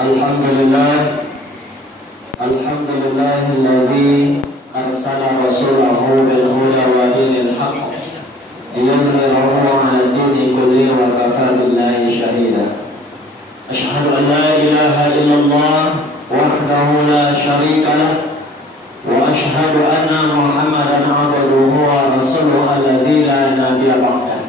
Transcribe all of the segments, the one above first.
Alhamdulillah, alhamdulillahilladzi arsala rasulahu bil huda wa dinil haqq liyudhhirahu 'ala ad-dini kullihi wa kafaa billahi shahida. Asyhadu an la ilaha illallah wahdahu la syarika lah wa asyhadu anna Muhammadan 'abduhu wa rasuluhu alladzi la nabiyya ba'dahu.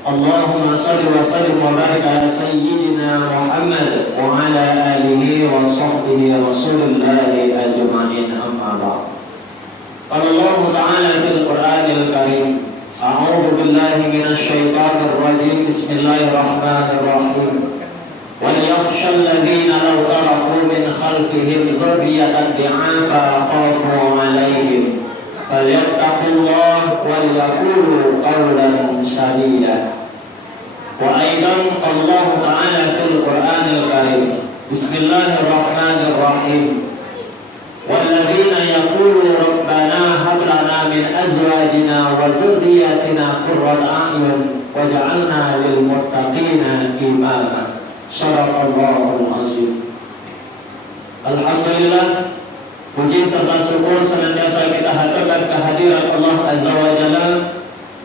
Allahumma salli wa sallim wa barik ala sayyidina Muhammad wa ala alihi wa sahbihi rasulillahi ajma'in, amma ba'd. Qala Allah ta'ala fil Qur'anil Karim, a'udzu billahi minasy syaithanir rajim, bismillahirrahmanirrahim. Wal yakhshal ladzina law taraku min khalfihim dhurriyyatan di'afa khafu 'alaihim falyattaqullah wal yaqulu qawlan sadida. Wa aidan Allah Ta'ala fil Qur'anil Karim, bismillahirrahmanirrahim. Walladzina yaqulu rabbana hab lana min azwajina wa dhurriyyatina qurrata a'yun waj'alna lil muttaqina imama. Shadaqallahul azim. Alhamdulillah, puji serta syukur senantiasa kita haturkan kehadiran Allah Azza wa Jalla.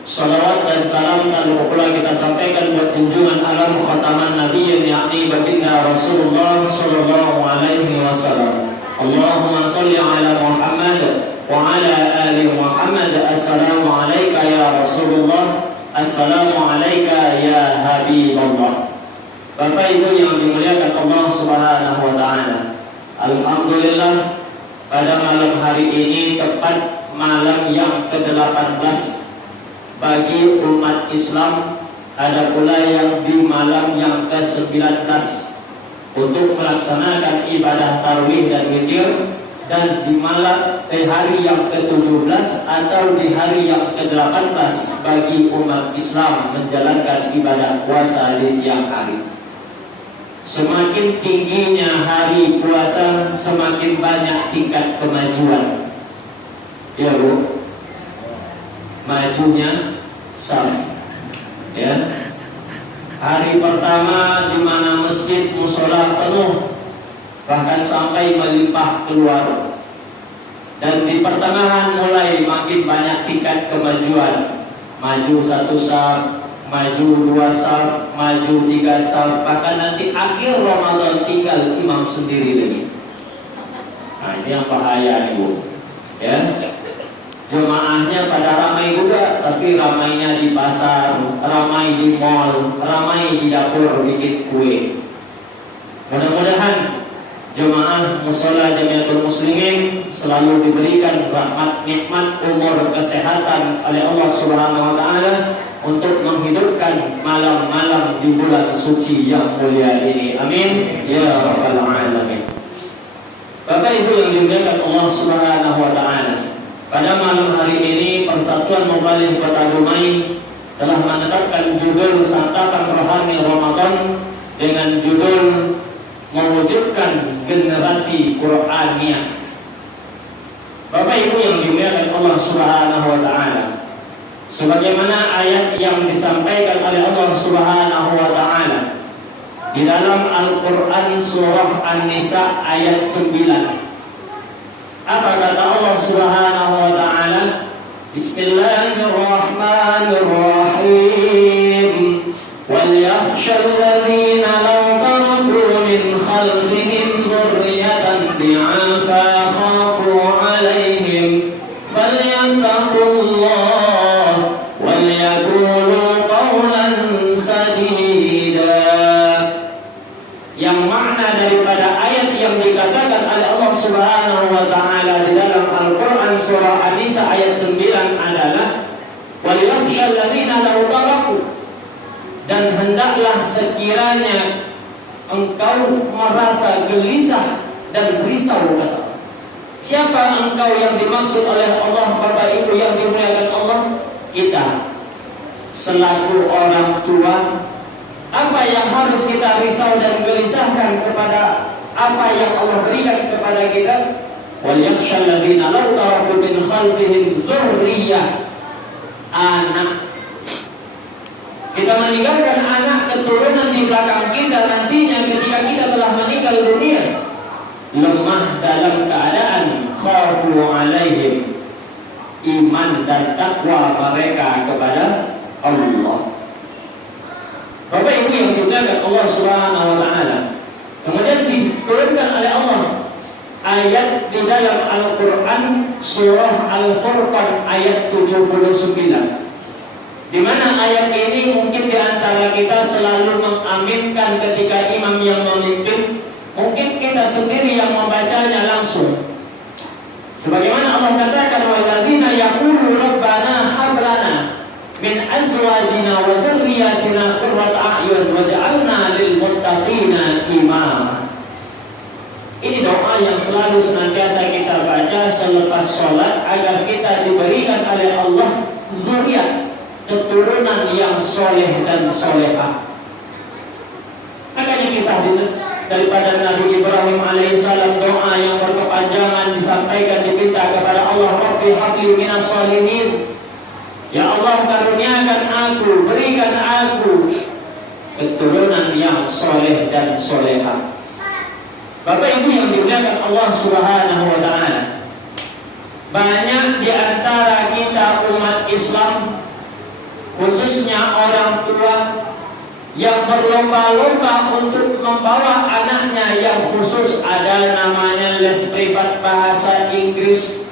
Salawat dan salam dan pula kita sampaikan buat junjungan alam khataman nabiyyin, yakni baginda Rasulullah sallallahu alaihi wasallam. Allahumma salli ala Muhammad wa ala ali Muhammad. Assalamu alayka ya Rasulullah, assalamu alayka ya Habibullah. Bapak Ibu yang dimuliakan Allah Subhanahu wa taala, alhamdulillah pada malam hari ini tepat malam yang ke-18 bagi umat Islam, ada pula yang di malam yang ke-19 untuk melaksanakan ibadah tarawih dan witir, dan di malam hari yang ke-17 atau di hari yang ke-18 bagi umat Islam menjalankan ibadah puasa di siang hari. Semakin tingginya hari puasa, semakin banyak tingkat kemajuan. Ya Bu, majunya saf, ya. Hari pertama di mana masjid mushola penuh, bahkan sampai melimpah keluar. Dan di pertengahan mulai makin banyak tingkat kemajuan. Maju satu saf, maju dua saf, maju tiga saf, bahkan nanti akhir Ramadan tinggal imam sendiri lagi. Nah, ini yang bahaya nih Bu, ya. Jemaahnya pada ramai juga, tapi ramainya di pasar, ramai di mall, ramai di dapur bikin kue. Mudah-mudahan jemaah mushola Jamiatul Muslimin selalu diberikan rahmat nikmat umur kesehatan oleh Allah Subhanahu wa taala untuk menghidupkan malam-malam di bulan suci yang mulia ini. Amin ya rabbal alamin. Bapak Ibu yang dimuliakan Allah Subhanahu wa taala, pada malam hari ini Persatuan Mubalik Kota Dumai telah menetapkan judul santapan rohani Ramadan dengan judul mewujudkan generasi Qur'aniyah. Bapak Ibu yang dimuliakan Allah Subhanahu wa taala, sebagaimana ayat yang disampaikan oleh Allah Subhanahu wa taala di dalam Al-Qur'an surah An-Nisa ayat 9. Apa kata Allah Subhanahu wa taala? Bismillahirrahmanirrahim. Wal yakhshal ladzina law taraku min khalfihim dhurriyyatan di'afa khafu 'alaihim falyattaqullah wal yaqulu qawlan sadida. Yang makna daripada ayat yang dikatakan oleh Allah Subhanahu wa taala di dalam Al-Qur'an surah An-Nisa ayat 9 adalah wal yakhshal ladzina law taraku, dan hendaklah sekiranya engkau merasa gelisah dan risau. Kata, siapa engkau yang dimaksud oleh Allah? Bapak Ibu yang dimuliakan Allah, kita selaku orang tua. Apa yang harus kita risau dan gelisahkan kepada apa yang Allah berikan kepada kita? Wal yakhshal ladzina law taraku min khalfihim dzurriyyah, anak. Kita meninggalkan anak keturunan di belakang kita, nantinya ketika kita telah meninggal lemah dalam keadaan khafu alaihim, iman dan takwa mereka kepada Allah. Bapak Ibu yang dimuliakan Allah Subhanahu wa taala. Kemudian diturunkan oleh Allah ayat di dalam Al-Qur'an surah Al-Furqan ayat 79. Di mana ayat ini mungkin di antara kita selalu mengaminkan ketika imam yang memimpin, mungkin kita sendiri yang membacanya langsung. Sebagaimana Allah katakan, walladzina yaqulu rabbana hab lana min azwajina wa dhurriyyatina qurrata a'yun waj'alna lil muttaqina imama. Ini doa yang selalu senantiasa kita baca selepas sholat agar kita diberikan oleh Allah zuriat, keturunan yang soleh dan solehah. Makanya kisah daripada Nabi Ibrahim alaihissalam, doa yang berkepanjangan disampaikan, diminta kepada Allah, Rabbi habli minas sholihin. Ya Allah, karuniakan aku, berikan aku keturunan yang soleh dan solehah. Bapak Ibu yang dimuliakan Allah Subhanahu wa taala, banyak di antara kita umat Islam, khususnya orang tua, yang berlomba-lomba untuk membawa anaknya yang khusus, ada namanya les privat bahasa Inggris,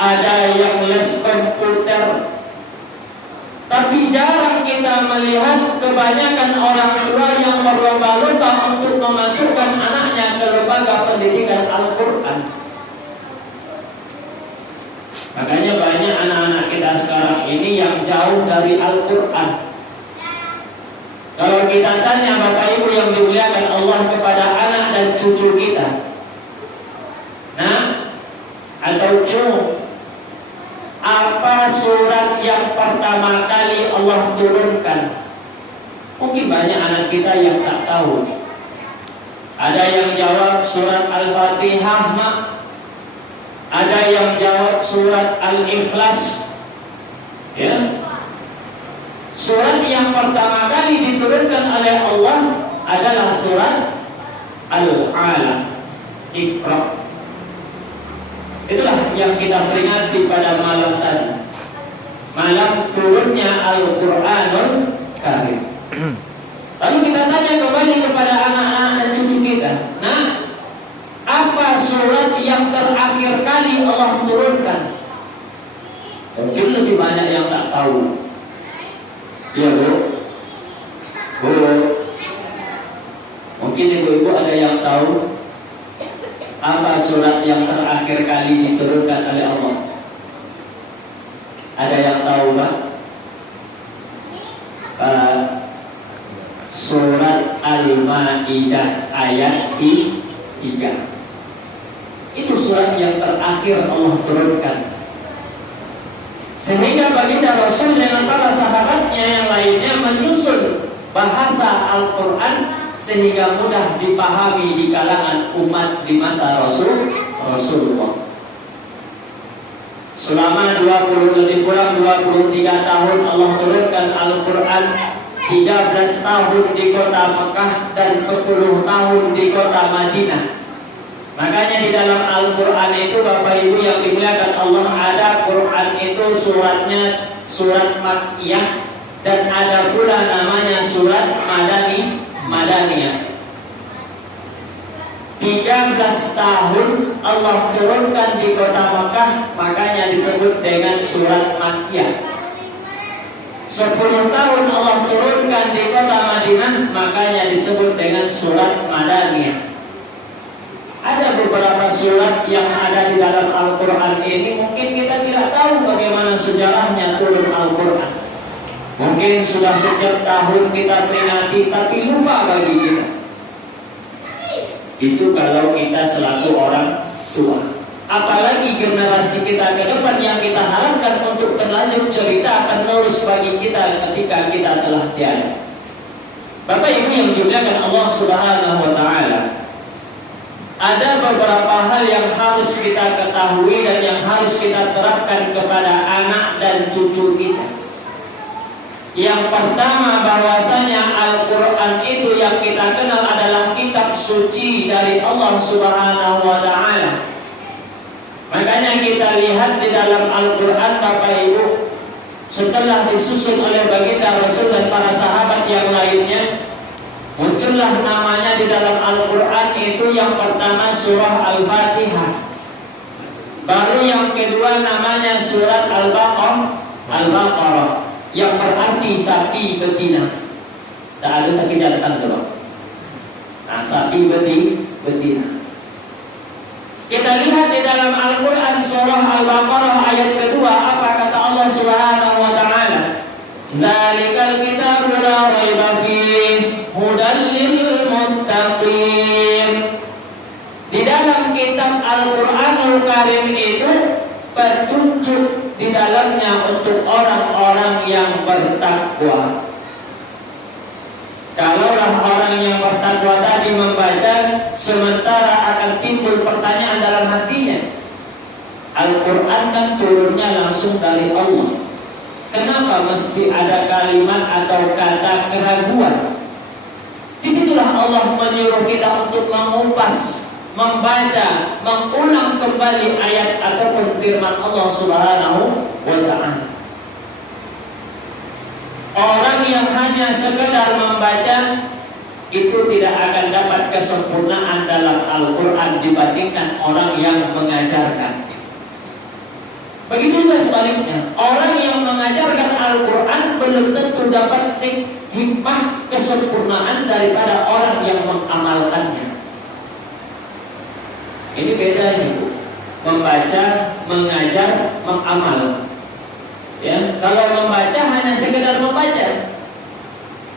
ada yang les komputer. Tapi jarang kita melihat kebanyakan orang tua yang berlomba-lomba untuk memasukkan anaknya ke lembaga pendidikan Al-Quran. Makanya banyak anak-anak kita sekarang ini yang jauh dari Al-Quran. Kalau kita tanya Bapak Ibu yang dimuliakan Allah kepada anak dan cucu kita, nah atau apa surat yang pertama kali Allah turunkan? Mungkin banyak anak kita yang tak tahu. Ada yang jawab surat Al-Fatihah, Mak. Ada yang jawab surat Al-Ikhlas. Ya. Surat yang pertama kali diturunkan oleh Allah adalah surat Al-Alaq, Iqra. Itulah yang kita peringati pada malam tadi, malam turunnya Al-Quranul Karim. Lalu kita tanya kembali kepada anak-anak dan cucu kita, nah, apa surat yang terakhir kali Allah turunkan? Mungkin lebih banyak yang tak tahu. Iya Bu? Bu, mungkin ibu-ibu ada yang tahu apa surat yang terakhir kali diturunkan oleh Allah? Ada yang tahu Pak? Surat Al-Ma'idah ayat 3. Itu surat yang terakhir Allah turunkan. Sehingga baginda Rasul dengan para sahabatnya yang lainnya menyusun bahasa Al-Quran sehingga mudah dipahami di kalangan umat di masa Rasulullah. Selama 20 lebih kurang 23 tahun Allah turunkan Al-Quran, 13 tahun di kota Mekah dan 10 tahun di kota Madinah. Makanya di dalam Al-Quran itu Bapak Ibu yang dimuliakan Allah, ada Quran itu suratnya surat Makkiyah dan ada pula namanya surat Madaniyah. 13 tahun Allah turunkan di kota Makkah, makanya disebut dengan surat Makkiyah. 10 tahun Allah turunkan di kota Madinah, makanya disebut dengan surat Madaniyah. Ada beberapa surat yang ada di dalam Al-Quran ini mungkin kita tidak tahu bagaimana sejarahnya turun Al-Quran. Mungkin sudah setiap tahun kita peringati tapi lupa bagi kita. Itu kalau kita selaku orang tua. Apalagi generasi kita ke depan yang kita harapkan untuk berlanjut cerita penerus bagi kita ketika kita telah tiada. Bapak Ibu yang dimuliakan Allah Subhanahu wa taala, ada beberapa hal yang harus kita ketahui dan yang harus kita terapkan kepada anak dan cucu kita. Yang pertama, bahwasanya Al-Quran itu yang kita kenal adalah kitab suci dari Allah Subhanahu wa Ta'ala. Makanya kita lihat di dalam Al-Quran, Bapak Ibu, setelah disusun oleh baginda Rasul dan para sahabat yang lainnya, muncullah namanya di dalam Al-Quran itu yang pertama surah Al-Fatihah. Baru yang kedua namanya surat Al-Baqarah, yang berarti sapi betina. Tak ada sapi jantan dulu. Nah, sapi betina. Kita lihat di dalam Al-Quran surah Al-Baqarah ayat kedua, apa kata Allah Subhanahu wa Ta'ala? Dzalikal kitabu la raiba fihi hudal lil muttaqin. Di dalam kitab Al-Quranul Karim itu petunjuk di dalamnya untuk orang-orang yang bertakwa. Kalaulah orang yang bertakwa tadi membaca, sementara akan timbul pertanyaan dalam hatinya. Al-Quran kan turunnya langsung dari Allah. Kenapa mesti ada kalimat atau kata keraguan? Disitulah Allah menyuruh kita untuk mengupas, membaca, mengulang kembali ayat ataupun firman Allah Subhanahu wa Ta'ala. Orang yang hanya sekedar membaca itu tidak akan dapat kesempurnaan dalam Al-Quran dibandingkan orang yang mengajarkan. Begitu juga sebaliknya, orang yang mengajarkan Al-Quran belum tentu dapat hikmah kesempurnaan daripada orang yang mengamalkannya. Ini bedanya, Bu. Membaca, mengajar, mengamal. Ya, kalau membaca hanya sekedar membaca,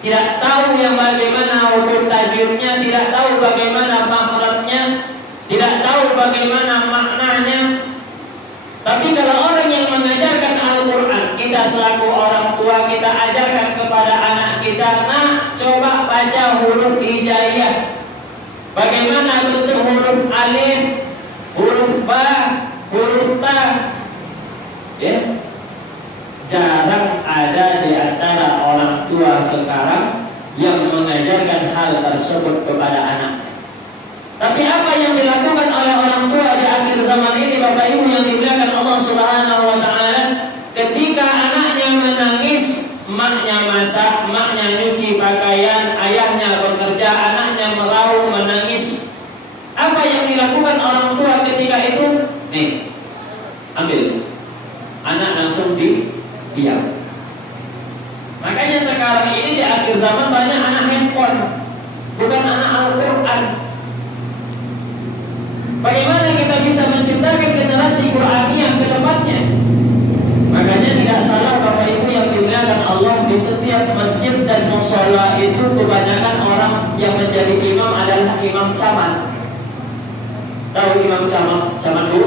tidak tahu yang bagaimana hukum tajwidnya, tidak tahu bagaimana makhrajnya, tidak tahu bagaimana maknanya. Tapi kalau orang yang mengajarkan Al-Quran, kita selaku orang tua, kita ajarkan kepada anak kita, nah coba baca huruf hijaiyah. Bagaimana bentuk huruf alif, huruf ba, huruf ta. Ya. Jarang ada di antara orang tua sekarang yang mengajarkan hal tersebut kepada anak. Tapi apa yang dilakukan oleh orang tua di akhir zaman ini, Bapak Ibu yang dimuliakan Allah Subhanahu wa Ta'ala, ketika anaknya menangis, maknya masak, maknya nyuci pakaian, ayahnya bekerja, anaknya meraung menangis. Apa yang dilakukan orang tua ketika itu? Nih, ambil. Anak langsung diam. Makanya sekarang ini di akhir zaman banyak anak handphone, bukan anak Al-Quran. Bagaimana kita bisa menciptakan generasi Qur'aniyah ke depannya? Makanya tidak salah Bapak Ibu yang dimuliakan Allah, di setiap masjid dan mushola itu kebanyakan orang yang menjadi imam adalah imam camat. Tahu imam camat Bu?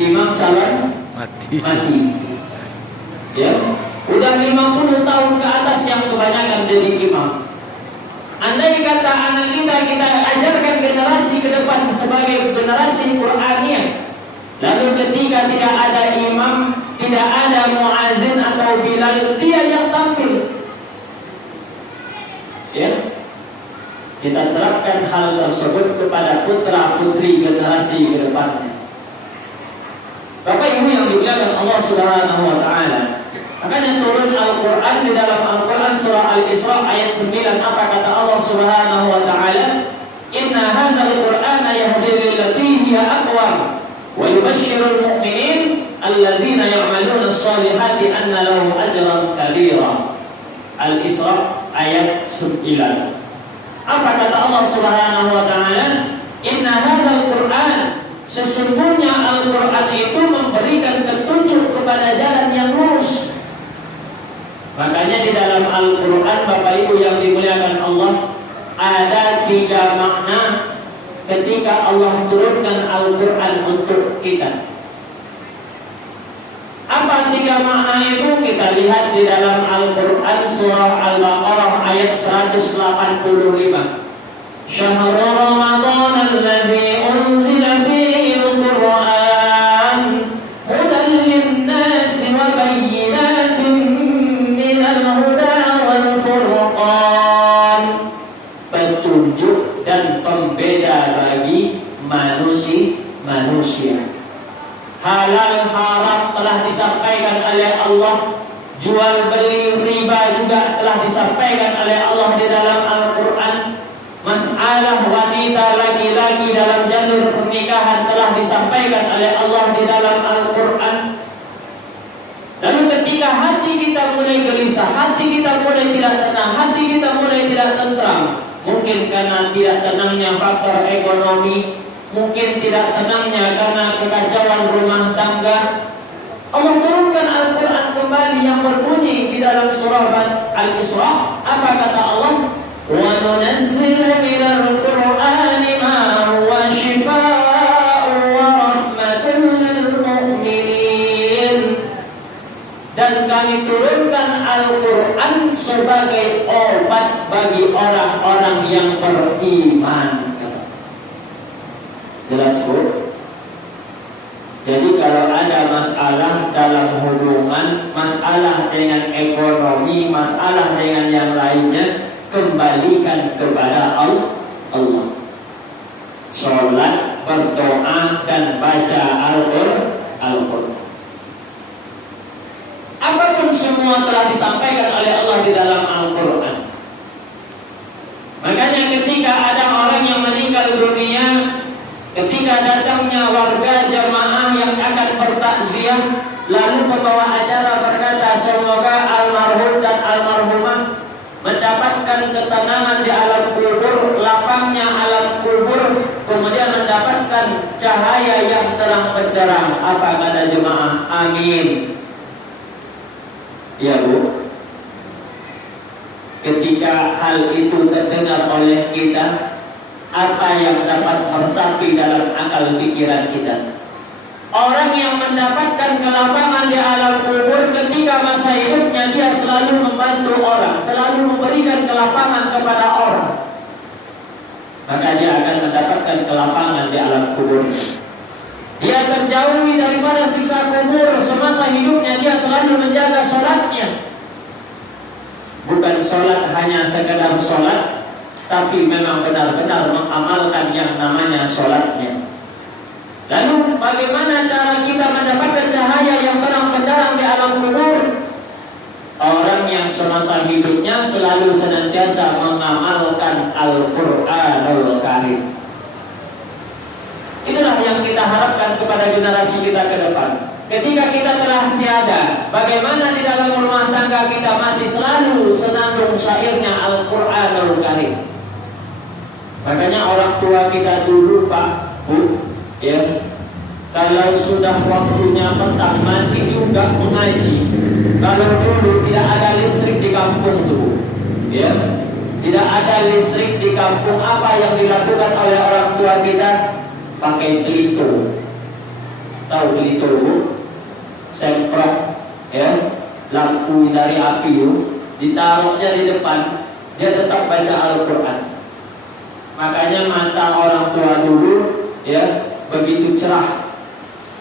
Imam calon mati. Ya, udah 50 tahun ke atas yang kebanyakan jadi imam. Andai kata anak kita ajarkan generasi ke depan sebagai generasi Qur'aniyah, lalu ketika tidak ada imam, tidak ada muazin atau bilal, dia yang tampil. Ya, kita terapkan hal tersebut kepada putra putri generasi ke depannya. Bapak Ibu yang dimuliakan Allah Subhanahu wa Ta'ala, makanya turun Al-Quran di dalam Al-Quran surah Al-Isra ayat 9. Apa kata Allah Subhanahu wa Ta'ala? Inna hadzal Qur'ana yahdi lillati hiya aqwam wa yubashshirul mu'minin alladzina ya'maluna as-solihati anna lahum ajran kabira. Al-Isra ayat 9. Apa kata Allah Subhanahu wa Ta'ala? Inna hadzal Qur'an, sesungguhnya Al-Quran itu memberikan petunjuk kepada jalan yang lurus. Makanya di dalam Al-Quran, Bapak Ibu yang dimuliakan Allah, ada 3 makna ketika Allah turunkan Al-Quran untuk kita. Apa 3 makna itu? Kita lihat di dalam Al-Quran surah Al-Baqarah ayat 185. Syahrul Ramadan alladzi unzila fihi al-Qur'an hudan lin-nasi wa bayyinatin minal huda wal furqan. Petunjuk petunjuk dan pembeda bagi manusia. Halal haram telah disampaikan oleh Allah, jual beli riba juga telah disampaikan oleh Allah di dalam Al-Quran. Masalah wanita laki-laki dalam jalur pernikahan telah disampaikan oleh Allah di dalam Al-Quran. Lalu ketika hati kita mulai gelisah, hati kita mulai tidak tenang, hati kita mulai tidak tentram, mungkin karena tidak tenangnya faktor ekonomi, mungkin tidak tenangnya karena kekacauan rumah tangga, Allah turunkan Al-Quran kembali yang berbunyi di dalam surah Al-Isra. Apa kata Allah? Wa nunazzilu minal Qur'ani ma huwa shifaa'un wa rahmatun lil mu'minin. Dan kami turunkan Al-Quran sebagai obat bagi orang-orang yang beriman. Jelas Bu? Jadi kalau ada masalah dalam hubungan, masalah dengan ekonomi, masalah dengan yang lainnya, kembalikan kepada Allah. Sholat, berdoa, dan baca Al-Quran. Apapun semua telah disampaikan oleh Allah di dalam Al-Quran. Makanya ketika ada orang yang meninggal dunia, ketika datangnya warga jamaah yang akan bertakziah, lalu pembawa acara berkata, semoga almarhum dan almarhumah mendapatkan ketenangan di alam kubur, lapangnya alam kubur, kemudian mendapatkan cahaya yang terang benderang. Apa kata jemaah? Amin. Ya Bu. Ketika hal itu terdengar oleh kita, apa yang dapat meresapi dalam akal pikiran kita? Orang yang mendapatkan kelapangan di alam kubur ketika masa hidupnya, dia selalu membantu orang, selalu memberikan kelapangan kepada orang, maka dia akan mendapatkan kelapangan di alam kubur. Dia terjauhi daripada siksa kubur. Semasa hidupnya dia selalu menjaga sholatnya. Bukan sholat hanya sekedar sholat, tapi memang benar-benar mengamalkan yang namanya sholatnya. Lalu bagaimana cara kita mendapatkan cahaya yang terang benderang di alam kubur? Orang yang semasa hidupnya selalu senantiasa mengamalkan Al-Quranul Karim. Itulah yang kita harapkan kepada generasi kita ke depan. Ketika kita telah tiada, bagaimana di dalam rumah tangga kita masih selalu senandung syairnya Al-Quranul Karim. Makanya orang tua kita dulu, Pak, Bu, ya, kalau sudah waktunya petang masih juga mengaji. Kalau dulu tidak ada listrik di kampung tuh, ya, tidak ada listrik di kampung, apa yang dilakukan oleh orang tua kita? Pakai pelito. Tahu pelito Bu? Semprot, ya, lampu dari api itu ditaruhnya di depan, dia tetap baca Al-Quran. Makanya mata orang tua dulu, ya, begitu cerah.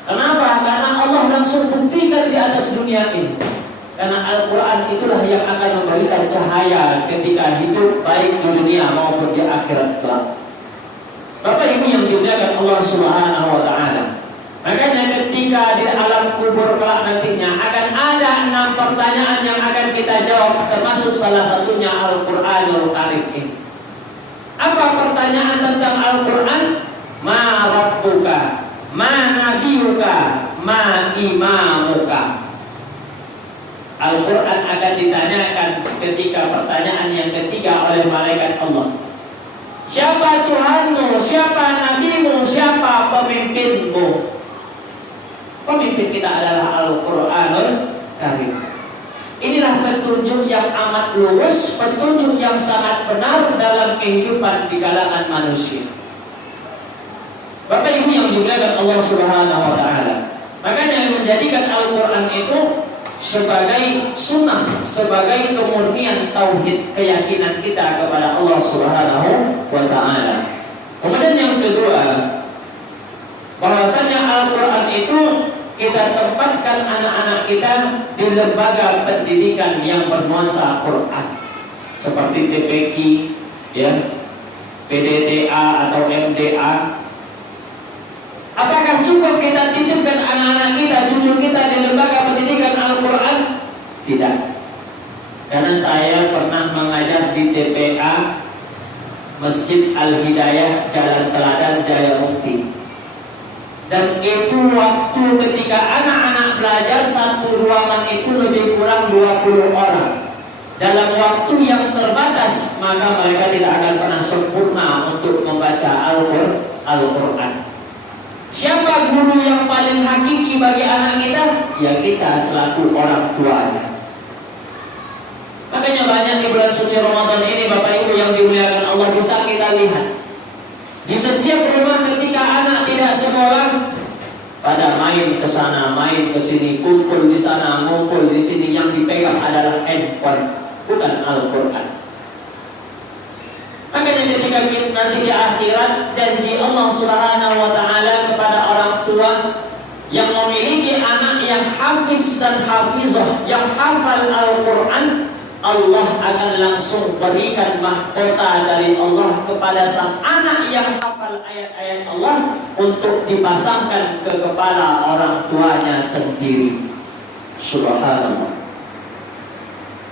Kenapa? Karena Allah langsung buktikan di atas dunia ini. Karena Al-Quran itulah yang akan memberikan cahaya ketika hidup, baik di dunia maupun di akhirat kelak. Bapak Ibu yang dimuliakan Allah Subhanahu wa Ta'ala, makanya ketika di alam kubur kelak nantinya akan ada 6 pertanyaan yang akan kita jawab, termasuk salah satunya Al-Quranul Karim ini. Apa pertanyaan tentang Al-Quran? Ma rabbuka, ma nabiyuka, ma imamuka. Al-Quran akan ditanyakan ketika pertanyaan yang ketiga oleh malaikat Allah. Siapa Tuhanmu, siapa nabimu, siapa pemimpinmu? Pemimpin kita adalah Al-Quranul Karim. Inilah petunjuk yang amat lurus, petunjuk yang sangat benar dalam kehidupan di kalangan manusia. Bapak Ibu yang dimuliakan Allah Subhanahu wa Ta'ala, makanya yang menjadikan Al-Quran itu sebagai sunnah, sebagai kemurnian tauhid, keyakinan kita kepada Allah Subhanahu wa Ta'ala. Kemudian yang kedua, bahwasanya Al-Quran itu kita tempatkan anak-anak kita di lembaga pendidikan yang bernuansa Quran, seperti TPQ, ya, PDTA atau MDA? Apakah cukup kita titipkan anak-anak kita, cucu kita di lembaga pendidikan Al-Quran? Tidak. Karena saya pernah mengajar di TPA Masjid Al-Hidayah Jalan Teladan Jaya Mukti. Dan itu waktu ketika anak-anak belajar, satu ruangan itu lebih kurang 20 orang. Dalam waktu yang terbatas, maka mereka tidak akan pernah sempurna untuk membaca Al-Quran. Siapa guru yang paling hakiki bagi anak kita? Ya kita selaku orang tuanya. Makanya banyak di bulan suci Ramadan ini Bapak Ibu yang dimuliakan Allah, bisa kita lihat di setiap rumah ketika anak tidak sekolah, pada main ke sana, main ke sini, kumpul di sana, ngumpul di sini, yang dipegang adalah handphone, bukan Al-Quran. Makanya ketika nanti di akhirat, janji Allah Subhanahu wa Ta'ala kepada orang tua yang memiliki anak yang hafiz dan hafizah, yang hafal Al-Quran, Allah akan langsung berikan mahkota dari Allah kepada sang anak yang hafal ayat-ayat Allah untuk dipasangkan ke kepala orang tuanya sendiri. Subhanallah.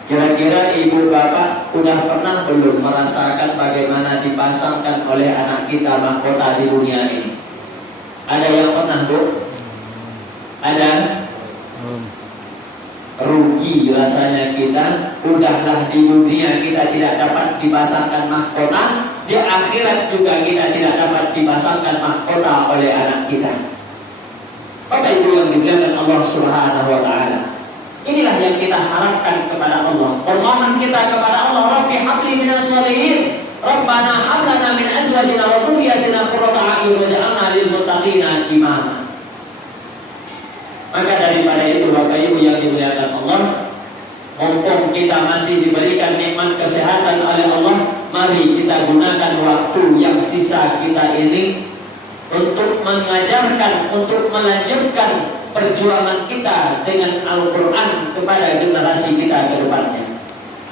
Kira-kira ibu bapak udah pernah belum merasakan bagaimana dipasangkan oleh anak kita mahkota di dunia ini? Ada yang pernah, Bu? Ada? Rugi rasanya kita. Udahlah di dunia kita tidak dapat dipasangkan mahkota, di akhirat juga kita tidak dapat dipasangkan mahkota oleh anak kita. Bapak Ibu yang dimuliakan Allah Subhanahu wa Ta'ala, inilah yang kita harapkan kepada Allah. Permohonan kita kepada Allah, Rabbi habli minas sholihin, Rabbana hablana min azwajina wa dhurriyyatina qurrata a'yun waj'alna lil muttaqina imama. Maka daripada itu Bapak Ibu yang dimuliakan Allah, mumpung kita masih diberikan nikmat kesehatan oleh Allah, mari kita gunakan waktu yang sisa kita ini untuk mengajarkan, untuk melanjutkan perjuangan kita dengan Al-Quran kepada generasi kita ke depannya.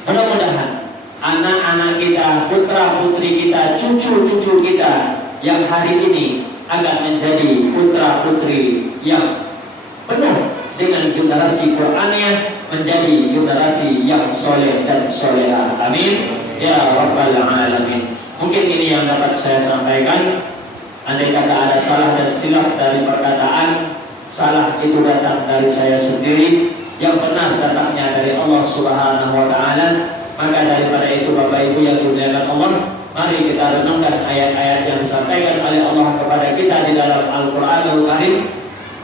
Mudah-mudahan anak-anak kita, putra-putri kita, cucu-cucu kita yang hari ini akan menjadi putra-putri yang penuh dengan generasi Qur'annya, menjadi generasi yang soleh dan soleha. Amin ya rabbal alamin. Mungkin ini yang dapat saya sampaikan. Andai kata ada salah dan silap dari perkataan, salah itu datang dari saya sendiri, yang benar datangnya dari Allah Subhanahu wa Ta'ala. Maka daripada itu Bapak Ibu yang dimuliakan Allah, mari kita renungkan ayat-ayat yang disampaikan oleh Allah kepada kita di dalam Al-Quranul Karim.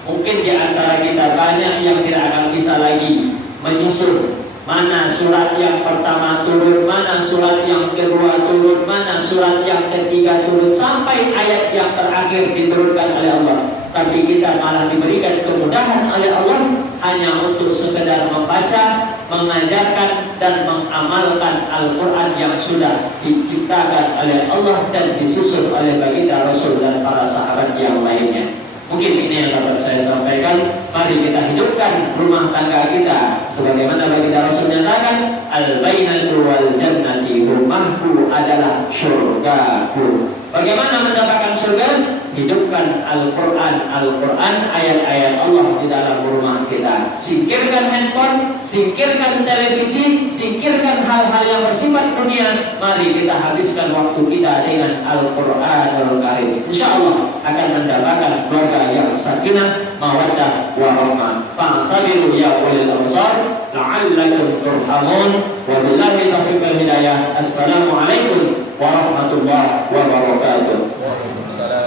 Mungkin di antara kita banyak yang tidak akan bisa lagi menyusun mana surat yang pertama turun, mana surat yang kedua turun, mana surat yang ketiga turun, sampai ayat yang terakhir diturunkan oleh Allah. Tapi kita malah diberikan kemudahan oleh Allah hanya untuk sekedar membaca, mengajarkan dan mengamalkan Al-Quran yang sudah diciptakan oleh Allah dan disusun oleh baginda Rasul dan para sahabat yang lainnya. Mungkin ini yang dapat saya sampaikan. Mari kita hidupkan rumah tangga kita sebagaimana baginda Rasul nyatakan, al-bainatu wal jannati, rumahku adalah surgaku. Bagaimana mendapatkan surga? Hidupkan Al-Quran, ayat-ayat Allah di dalam rumah kita. Singkirkan handphone, singkirkan televisi, singkirkan hal-hal yang bersifat dunia. Mari kita habiskan waktu kita dengan Al-Quranul Karim. Insya Allah akan mendapatkan keluarga yang sakinah, mawaddah, warahmah. Fa'tabiru ya ulil absar la'allakum turhamun. Wabillahi taufiq wal hidayah. Assalamualaikum warahmatullahi wabarakatuh.